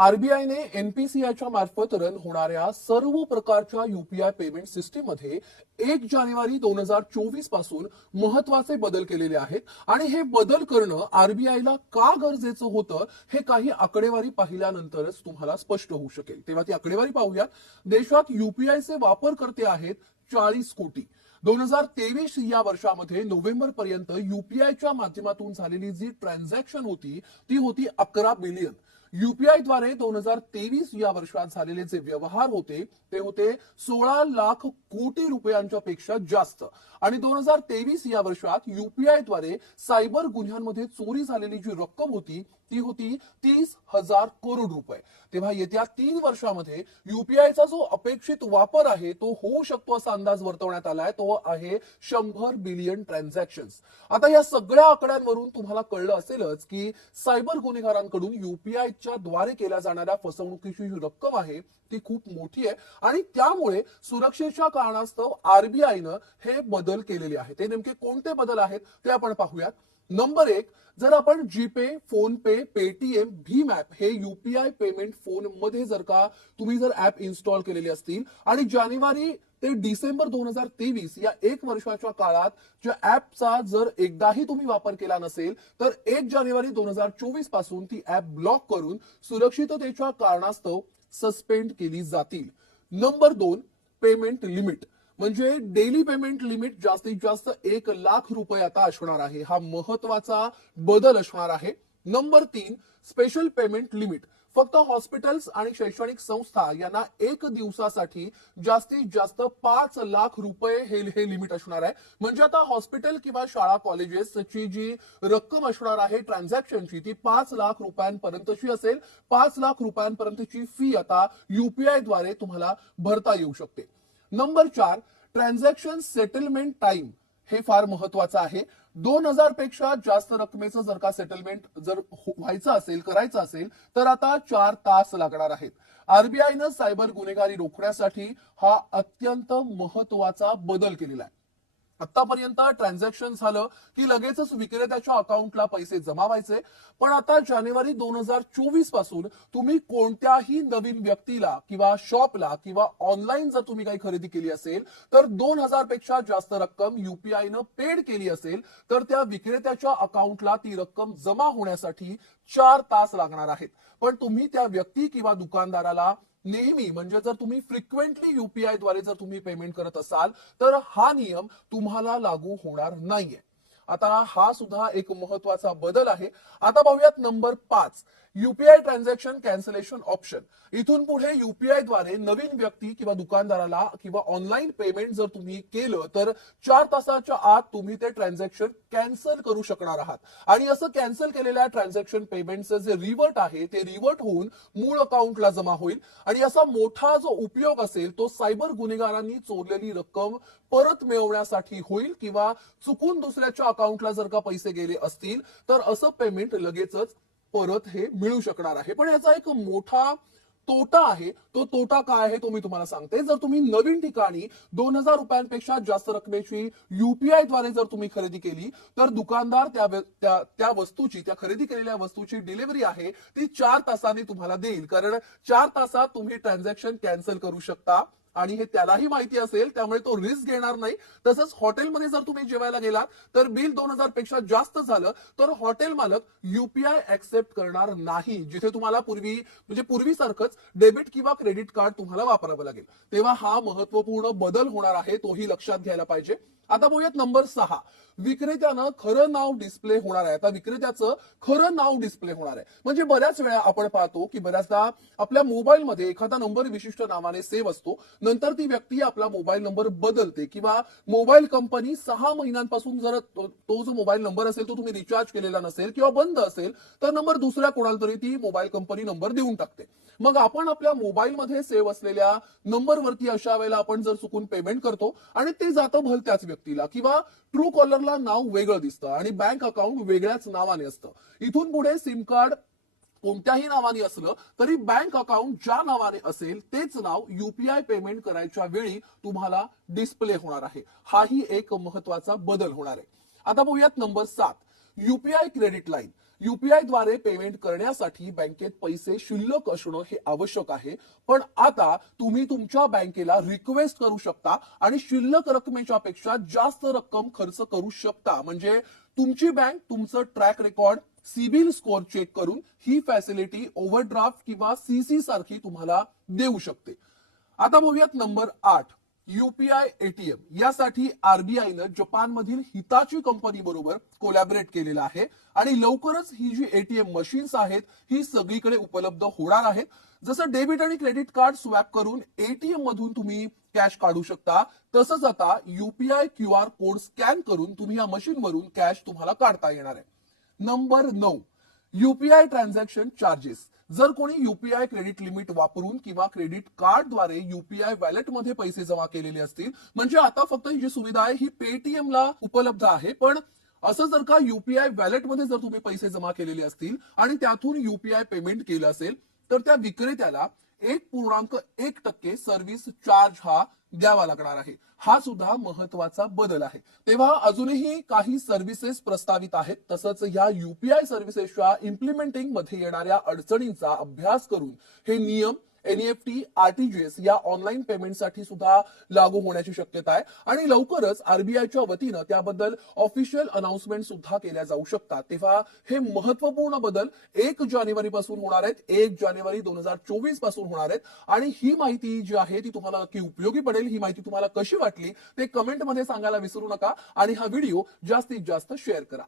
आरबीआयने एनपीसीआयच्या मार्फत रन होणाऱ्या सर्व प्रकारच्या यूपीआय पेमेंट सिस्टीममध्ये 1 जानेवारी 2024 पासून महत्वाचे बदल केलेले आहेत आणि हे बदल करणं आरबीआयला का गरजेचं होतं हे काही आकडेवारी पाहिल्यानंतरच तुम्हाला स्पष्ट होऊ शकेल। तेव्हा ती आकडेवारी पाहूयात। देशात यूपीआयचे वापरकर्ते आहेत 40 कोटी। 2023 या वर्षामध्ये नोव्हेंबर पर्यंत यूपीआयच्या माध्यमातून झालेली जी ट्रान्झॅक्शन होती ती होती 11 बिलियन। यूपीआय द्वारे 2023 या वर्षात झालेले जे व्यवहार होते ते होते 16 लाख कोटी रुपयांच्या पेक्षा जास्त आणि 2023 या वर्षात यूपीआय द्वारे सायबर गुन्ह्यांमध्ये चोरी झालेली जी रक्कम होती ती होती 30,000 करोड रुपये। तेव्हा येत्या 3 वर्षामध्ये यूपीआयचा जो अपेक्षित वापर आहे तो होऊ शकतो असा अंदाज वर्तवण्यात आलाय, तो आहे 100 बिलियन ट्रान्झॅक्शन्स। आता या सगळ्या आकड्यांवरून तुम्हाला कळलं असेलच की सायबर गुन्हेगारांकडून यूपीआयच्या द्वारे केल्या जाणाऱ्या फसवणुकीची जी रक्कम आहे ती खूप मोठी आहे आणि त्यामुळे सुरक्षेच्या कारणास्तव आरबीआयनं हे बदल केलेले आहेत। ते नेमके कोणते बदल आहेत ते आपण पाहूयात। नंबर 1, जर आपण जीपे, फोन पे, पेटीएम, भीम ऍप हे यूपीआय पेमेंट फोन मध्ये जर का तुम्ही जर ऍप इन्स्टॉल केलेले असतील आणि जानेवारी ते डिसेंबर 2023 या 1 वर्षाच्या काळात ज्या ऍपचा जर एकदाही तुम्ही वापर केला नसेल तर 1 जानेवारी 2024 पासून ती ऍप ब्लॉक करून सुरक्षिततेच्या कारणास्तव सस्पेंड केली जातील। नंबर 2, पेमेंट लिमिट म्हणजे डेली पेमेंट लिमिट जास्तीत जास्त 1 लाख रुपये आता असणार आहे। हा महत्वाचा बदल असणार आहे। नंबर 3, स्पेशल पेमेंट लिमिट फक्त हॉस्पिटल्स आणि शैक्षणिक संस्था यांना 1 दिवसासाठी जास्तीत जास्त 5 लाख रुपये हे लिमिट असणार आहे। म्हणजे आता हॉस्पिटल किंवा शाळा कॉलेजेसची जी रक्कम असणार आहे ट्रान्झॅक्शनची ती 5 लाख रुपयांपर्यंतची असेल। 5 लाख रुपयांपर्यंतची फी आता यूपीआय द्वारे तुम्हाला भरता येऊ शकते। नंबर 4, ट्रान्झॅक्शन सेटलमेंट टाइम हे फार महत्वाचं आहे। 2000 पेक्षा जास्त रकमेचं जर का सेटलमेंट जर व्हायचं असेल, करायचं असेल तर आता 4 तास लागणार आहेत। आरबीआयनं सायबर गुन्हेगारी रोखण्यासाठी हा अत्यंत महत्वाचा बदल केलेला आहे। आतापर्यंत ट्रान्झॅक्शन झालं की लगेचच विक्रेत्याच्या अकाउंटला पैसे जमा व्हायचे, पण आता जानेवारी 2024 पासून तुम्ही कोणत्याही नवीन व्यक्तीला किंवा शॉपला किंवा ऑनलाईन जर तुम्ही काही खरेदी केली असेल तर 2000 पेक्षा जास्त रक्कम यूपीआयनं पेड केली असेल तर त्या विक्रेत्याच्या अकाउंटला ती रक्कम जमा होण्यासाठी 4 तास लागणार आहेत। पण तुम्ही त्या व्यक्ती किंवा दुकानदाराला नेहमी म्हणजे जर तुम्ही फ्रिक्वेंटली यूपीआय द्वारे जर तुम्ही पेमेंट करत असाल तर हा नियम तुम्हाला लागू होणार नाहीये। आता हा सुद्धा एक महत्वाचा बदल आहे। आता पाहूयात number 5, UPI transaction cancellation option. इथून पुढे यूपीआय द्वारे नवीन व्यक्ती किंवा दुकानदाराला किंवा ऑनलाईन पेमेंट जर तुम्ही केलं तर 4 तासाच्या आत तुम्ही ते ट्रान्झॅक्शन कॅन्सल करू शकणार आहात आणि असं कॅन्सल केलेल्या ट्रान्झॅक्शन पेमेंटचं जे रिव्हर्ट आहे ते रिव्हर्ट होऊन मूळ अकाउंटला जमा होईल आणि असा मोठा जो उपयोग असेल तो सायबर गुन्हेगारांनी चोरलेली रक्कम परत मिळवण्यासाठी होईल किंवा चुकून दुसऱ्याच्या अकाउंटला जर का पैसे गेले असतील तर असं पेमेंट लगेचच परत हे मिळू शकणार आहे। पण याचा एक मोठा तोटा आहे। तो तोटा काय आहे तो मी तुम्हाला सांगते। जर तुम्ही नवीन ठिकाणी 2000 रुपयांपेक्षा जास्त रकमेची यूपीआय द्वारे जर तुम्ही खरेदी केली तर दुकानदार त्या वस्तूची, त्या खरेदी केलेल्या वस्तूची डिलिव्हरी आहे ती 4 तासांनी तुम्हाला देईल, कारण 4 तासात तुम्ही ट्रान्झॅक्शन कॅन्सल करू शकता आणि हे त्यालाही माहिती असेल, त्यामुळे तो रिस्क घेणार नाही। तसंच हॉटेलमध्ये जर तुम्ही जेवायला गेलात तर बिल 2000 पेक्षा जास्त झालं तर हॉटेल मालक यूपीआय ऍक्सेप्ट करणार नाही, जिथे तुम्हाला पूर्वीसारखंच डेबिट किंवा क्रेडिट कार्ड तुम्हाला वापरावं लागेल। तेव्हा हा महत्वपूर्ण बदल होणार आहे, तोही लक्षात घ्यायला पाहिजे। आता बघूयात नंबर 6, विक्रेत्यानं खरं नाव डिस्प्ले होणार आहे। आता विक्रेत्याचं खरं नाव डिस्प्ले होणार आहे म्हणजे बऱ्याच वेळा आपण पाहतो की बऱ्याचदा आपल्या मोबाईलमध्ये एखादा नंबर विशिष्ट नावाने सेव्ह असतो, नंतर ती व्यक्ती आपला मोबाईल नंबर बदलते किंवा मोबाईल कंपनी 6 महिन्यांपासून जर तो जो मोबाईल नंबर असेल तो तुम्ही रिचार्ज केलेला नसेल किंवा बंद असेल तर नंबर दुसऱ्या कोणाला तरी ती मोबाईल कंपनी नंबर देऊन टाकते। मग आपण आपल्या मोबाईलमध्ये सेव्ह असलेल्या नंबरवरती अशा वेळेला आपण जर चुकून पेमेंट करतो आणि ते जातं भलत्याच व्यक्तीला किंवा ट्रू कॉलरला नाव वेगळं दिसतं आणि बँक अकाउंट वेगळ्याच नावाने असतं। इथून पुढे सिम कार्ड कोणत्याही नावाने असलं तरी बँक अकाउंट ज्या नावाने असेल तेच नाव यूपीआय पेमेंट करायच्या वेळी तुम्हाला डिस्प्ले होणार आहे। हाही एक महत्वाचा बदल होणार आहे। आता बघूयात number 7, UPI credit line. UPI द्वारे पेमेंट करण्यासाठी बँकेत पैसे शिल्लक असणं हे आवश्यक आहे. पण आता तुम्ही तुमच्या बँकेला रिक्वेस्ट करू शकता आणि शिल्लक रकमेच्या पेक्षा जास्त रक्कम खर्च करू शकता. म्हणजे तुमची बँक तुमचं track record, CIBIL score check करून ही फॅसिलिटी ओव्हरड्राफ्ट किंवा सीसी सारखी तुम्हाला देऊ शकते. आता बघूयात नंबर 8, युपीआय एटीएम. यासाठी आरबीआयनं जपानमधील हिताची कंपनी बरोबर कोलॅबरेट केलेलं आहे आणि लवकरच ही जी एटीएम मशीन्स आहेत ही सगळीकडे उपलब्ध होणार आहेत. जसं डेबिट आणि क्रेडिट कार्ड स्वॅप करून एटीएम मधून तुम्ही कॅश काढू शकता, तसंच आता युपीआय क्यूआर कोड स्कॅन करून तुम्ही या मशीनवरून कॅश तुम्हाला काढता येणार आहे. Number 9, UPI transaction charges. जर कोणी युपीआय क्रेडिट लिमिट वापरून किंवा क्रेडिट कार्डद्वारे युपीआय वॅलेटमध्ये पैसे जमा केलेले असतील, म्हणजे आता फक्त ही जी सुविधा आहे ही पेटीएमला उपलब्ध आहे. पण असं जर का युपीआय वॅलेटमध्ये जर तुम्ही पैसे जमा केलेले असतील आणि त्यातून युपीआय पेमेंट केलं असेल, तर त्या विक्रेत्याला 1.1% सर्व्हिस चार्ज हा द्यावा लागणार आहे. हा सुद्धा महत्वाचा बदल आहे. तेव्हा अजूनही काही सर्व्हिसेस प्रस्तावित आहेत. तसंच या युपीआय सर्व्हिसेसच्या इम्प्लिमेंटिंग मध्ये येणाऱ्या अडचणींचा अभ्यास करून हे नियम एनईएफटी, आरटीजीएस या ऑनलाईन पेमेंटसाठी सुद्धा लागू होण्याची शक्यता आहे आणि लवकरच आरबीआयच्या वतीनं त्याबद्दल ऑफिशियल अनाउन्समेंट सुद्धा केल्या जाऊ शकतात. तेव्हा हे महत्वपूर्ण बदल 1 जानेवारी पासून होणार आहेत, 1 जानेवारी 2024 पासून होणार आहेत. आणि ही माहिती जी आहे ती तुम्हाला नक्की उपयोगी पडेल. ही माहिती तुम्हाला कशी वाटली ते कमेंटमध्ये सांगायला विसरू नका आणि हा व्हिडिओ जास्तीत जास्त शेअर करा.